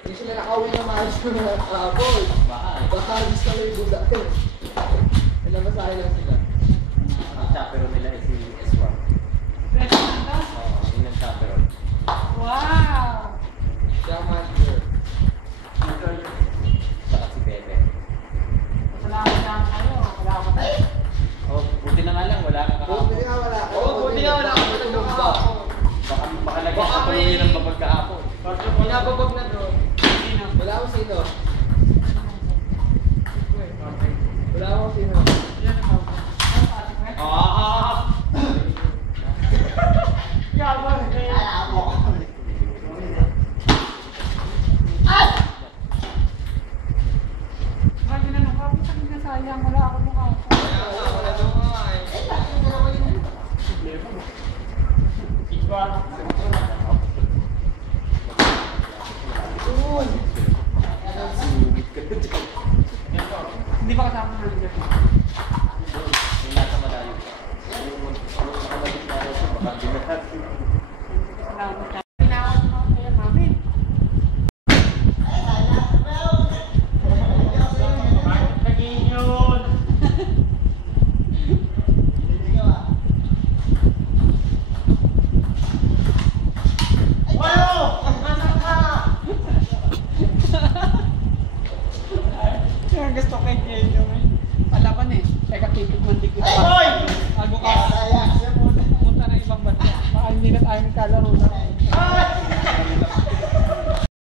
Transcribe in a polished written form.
Hindi sila nakauwi na maayos ko na kahapon. Baka alis na may buda. Ilang masahe lang sila. Ang chaperone nila ay si S1. Oo, yun ang chaperone. Wow! Siya ang master. Saka si Bebe. Salamat lang kayo. Wala ako tayo. Oh, buti na nga lang, wala kang Buti kahapon. nga wala. Buti nga wala ako tumumba. Baka nagkakatuloy ng babag kahapon. Pinababag na doon. Wala akong sino. Wala akong sino. Sayang, wala ako mukha ko. Wala nang mga eh. Hindi ba kasama na rin? Yung nasa malayo. Yung nakamalip na rin siya, baka binahag. Salamat.